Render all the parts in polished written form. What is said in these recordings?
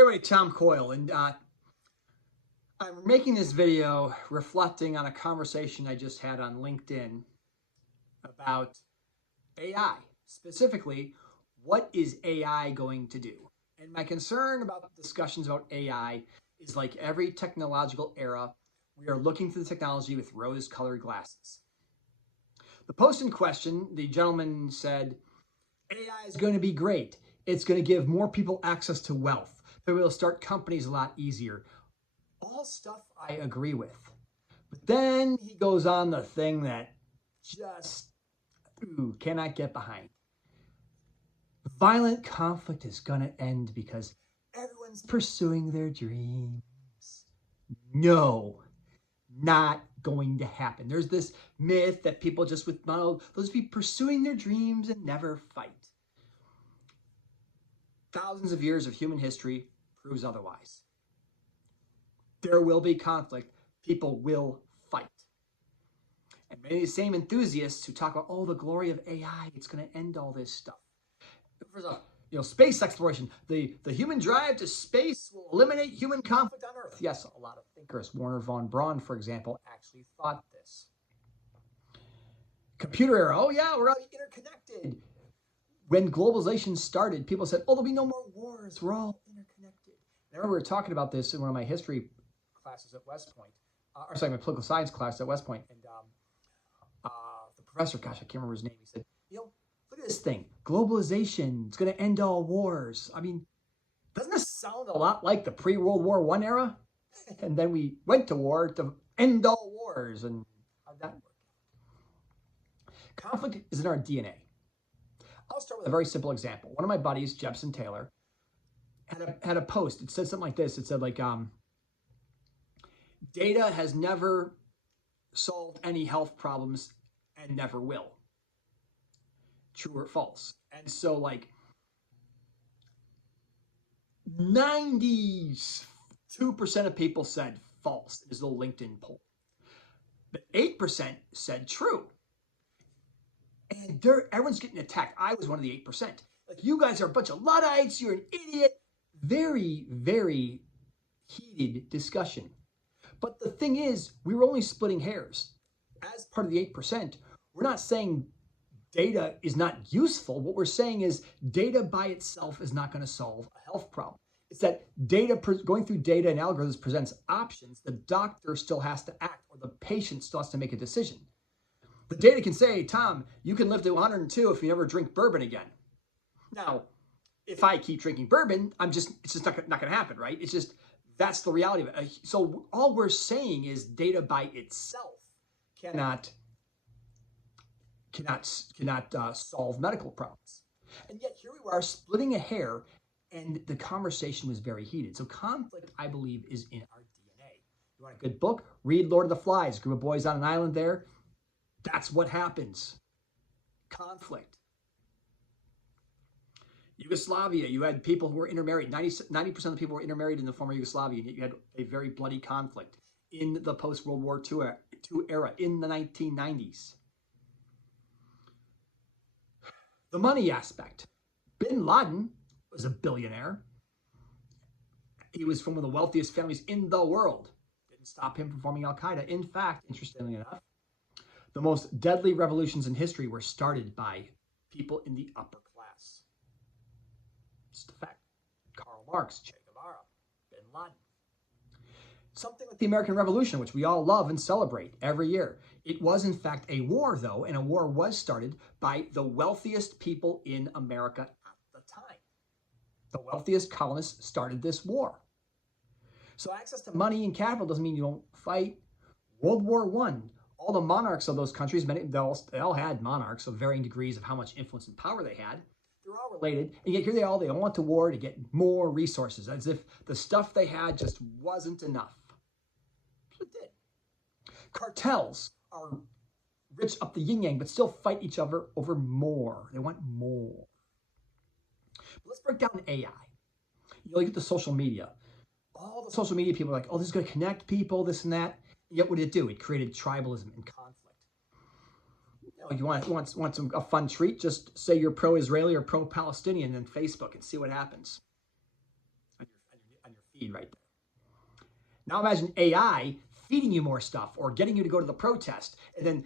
Everybody, Tom Coyle, and I'm making this video reflecting on a conversation I just had on LinkedIn about AI. Specifically, what is AI going to do? And my concern about discussions about AI is like every technological era, we are looking through the technology with rose-colored glasses. The post in question, the gentleman said, AI is going to be great. It's going to give more people access to wealth. They will start companies a lot easier. All stuff I agree with. But then he goes on the thing that just cannot get behind. Violent conflict is going to end because everyone's pursuing their dreams. No, not going to happen. There's this myth that people just with those be pursuing their dreams and never fight. Thousands of years of human history proves otherwise. There will be conflict. People will fight. And many of the same enthusiasts who talk about, oh, the glory of AI, it's going to end all this stuff. First off, space exploration, the human drive to space will eliminate human conflict on Earth. Yes, a lot of thinkers, Wernher von Braun, for example, actually thought this. Computer era, oh yeah, we're all interconnected. When globalization started, people said, oh, there'll be no more wars. We're all interconnected. I remember we were talking about this in one of my history classes at West Point, my political science class at West Point, and the professor, gosh, I can't remember his name, he said, look at this thing, globalization, it's going to end all wars. I mean, doesn't this sound a lot like the pre-World War I era? And then we went to war to end all wars, and how'd that work? Conflict is in our DNA. I'll start with a very simple example. One of my buddies, Jepson Taylor, had a post. It said something like this. It said like, data has never solved any health problems and never will. True or false? And so like 92% of people said false. It is a LinkedIn poll. But 8% said true. And everyone's getting attacked. I was one of the 8%. Like, you guys are a bunch of Luddites. You're an idiot. Very, very heated discussion. But the thing is, we were only splitting hairs. As part of the 8%, we're not saying data is not useful. What we're saying is data by itself is not going to solve a health problem. It's that data, going through data and algorithms presents options. The doctor still has to act, or the patient still has to make a decision. The data can say, Tom, you can live to 102 if you never drink bourbon again. Now, if I keep drinking bourbon, it's just not going to happen, right? It's just, that's the reality of it. So all we're saying is data by itself cannot solve medical problems. And yet here we are splitting a hair, and the conversation was very heated. So conflict, I believe, is in our DNA. You want a good book? Read Lord of the Flies. A group of boys on an island there. That's what happens. Conflict. Yugoslavia, you had people who were intermarried. 90% of the people were intermarried in the former Yugoslavia, yet you had a very bloody conflict in the post-World War II era, in the 1990s. The money aspect. Bin Laden was a billionaire. He was from one of the wealthiest families in the world. Didn't stop him from forming Al-Qaeda. In fact, interestingly enough, the most deadly revolutions in history were started by people in the upper class. It's the fact. Karl Marx, Che Guevara, Bin Laden. Something like the American Revolution, which we all love and celebrate every year. It was, in fact, a war, though, and a war was started by the wealthiest people in America at the time. The wealthiest colonists started this war. So access to money and capital doesn't mean you don't fight. World War I, all the monarchs of those countries, they all had monarchs of varying degrees of how much influence and power they had. They're all related, and yet here they all went to war to get more resources, as if the stuff they had just wasn't enough. That's what it did. Cartels are rich up the yin-yang, but still fight each other over more. They want more. But let's break down AI. You look at the social media. All the social media people are like, oh, this is going to connect people, this and that. And yet what did it do? It created tribalism and conflict. You want a fun treat? Just say you're pro-Israeli or pro-Palestinian on Facebook and see what happens feed right there. Now imagine AI feeding you more stuff or getting you to go to the protest, and then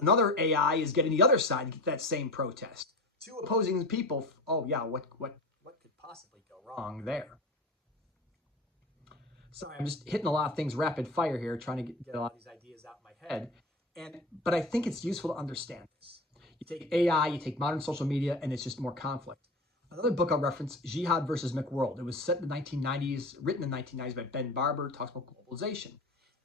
another AI is getting the other side to get that same protest. Two opposing people. Oh yeah, what could possibly go wrong there? Sorry, I'm just hitting a lot of things rapid fire here, trying to get a lot of these ideas out of my head. But I think it's useful to understand this. You take AI, you take modern social media, and it's just more conflict. Another book I'll reference, Jihad versus McWorld. It was set in the 1990s, written in the 1990s by Ben Barber, talks about globalization.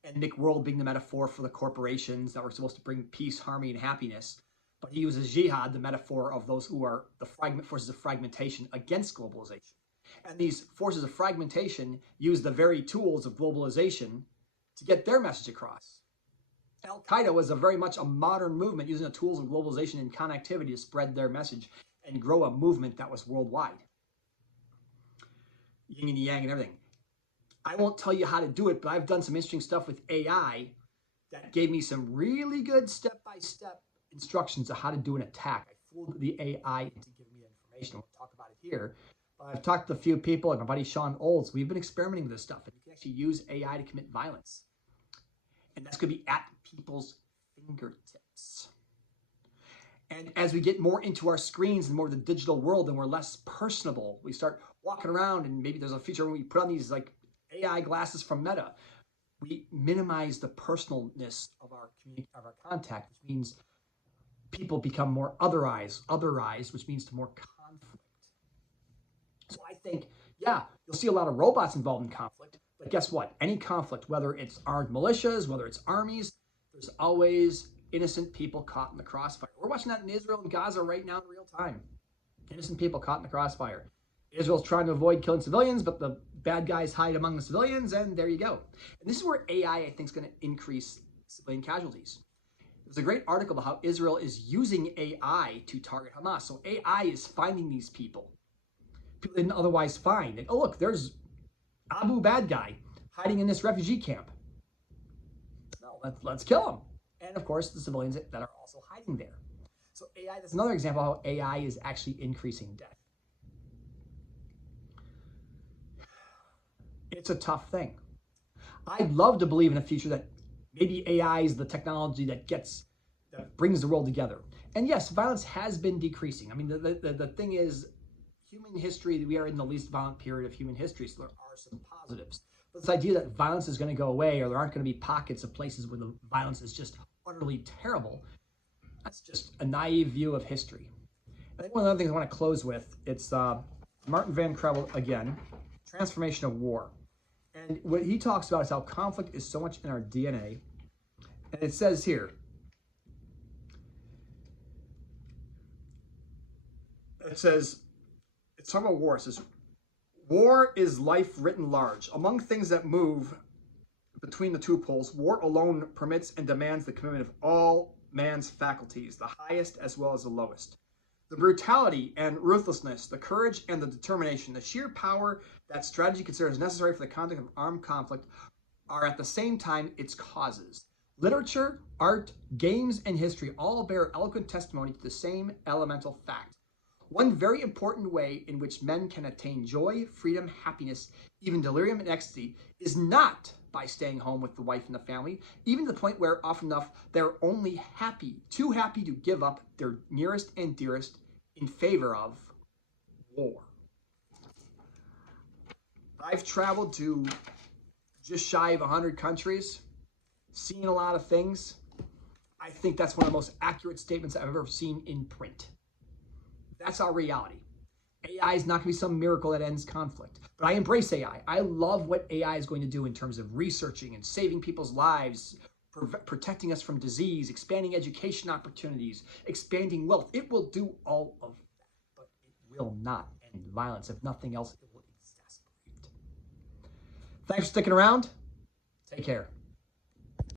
And McWorld being the metaphor for the corporations that were supposed to bring peace, harmony, and happiness. But he uses jihad, the metaphor of those who are the forces of fragmentation against globalization. And these forces of fragmentation use the very tools of globalization to get their message across. Al-Qaeda was very much a modern movement using the tools of globalization and connectivity to spread their message and grow a movement that was worldwide. Yin and yang and everything. I won't tell you how to do it, but I've done some interesting stuff with AI that gave me some really good step-by-step instructions of how to do an attack. I fooled the AI into giving me information. I won't talk about it here. But I've talked to a few people, like my buddy Sean Olds. We've been experimenting with this stuff, and you can actually use AI to commit violence. And that's going to be at people's fingertips. And as we get more into our screens and more of the digital world and we're less personable, we start walking around, and maybe there's a feature when we put on these like AI glasses from Meta, we minimize the personalness of our contact, which means people become more otherized, which means to more conflict. So I think, yeah, you'll see a lot of robots involved in conflict, but guess what? Any conflict, whether it's armed militias, whether it's armies, there's always innocent people caught in the crossfire. We're watching that in Israel and Gaza right now in real time. Innocent people caught in the crossfire. Israel's trying to avoid killing civilians, but the bad guys hide among the civilians, and there you go. And this is where AI, I think, is going to increase civilian casualties. There's a great article about how Israel is using AI to target Hamas. So AI is finding these people they didn't otherwise find. And, oh, look, there's Abu bad guy hiding in this refugee camp. No, let's kill him. And, of course, the civilians that are also hiding there. So AI, that's another example of how AI is actually increasing death. It's a tough thing. I'd love to believe in a future that maybe AI is the technology that brings the world together. And yes, violence has been decreasing. I mean, the thing is, human history, we are in the least violent period of human history, so there are some positives. But this idea that violence is going to go away, or there aren't going to be pockets of places where the violence is just utterly terrible, that's just a naive view of history. I think one of the other things I want to close with, it's Martin Van Crevel again, Transformation of War. And what he talks about is how conflict is so much in our DNA. And it says here, it's talking about war. It says, war is life written large. Among things that move between the two poles, war alone permits and demands the commitment of all man's faculties, the highest as well as the lowest. The brutality and ruthlessness, the courage and the determination, the sheer power that strategy considers necessary for the conduct of armed conflict are at the same time its causes. Literature, art, games, and history all bear eloquent testimony to the same elemental fact. One very important way in which men can attain joy, freedom, happiness, even delirium and ecstasy is not by staying home with the wife and the family, even to the point where often enough they're only too happy to give up their nearest and dearest in favor of war. I've traveled to just shy of 100 countries, seen a lot of things. I think that's one of the most accurate statements I've ever seen in print. That's our reality. AI is not going to be some miracle that ends conflict. But I embrace AI. I love what AI is going to do in terms of researching and saving people's lives, protecting us from disease, expanding education opportunities, expanding wealth. It will do all of that, but it will not end violence. If nothing else, it will exacerbate. Thanks for sticking around. Take care.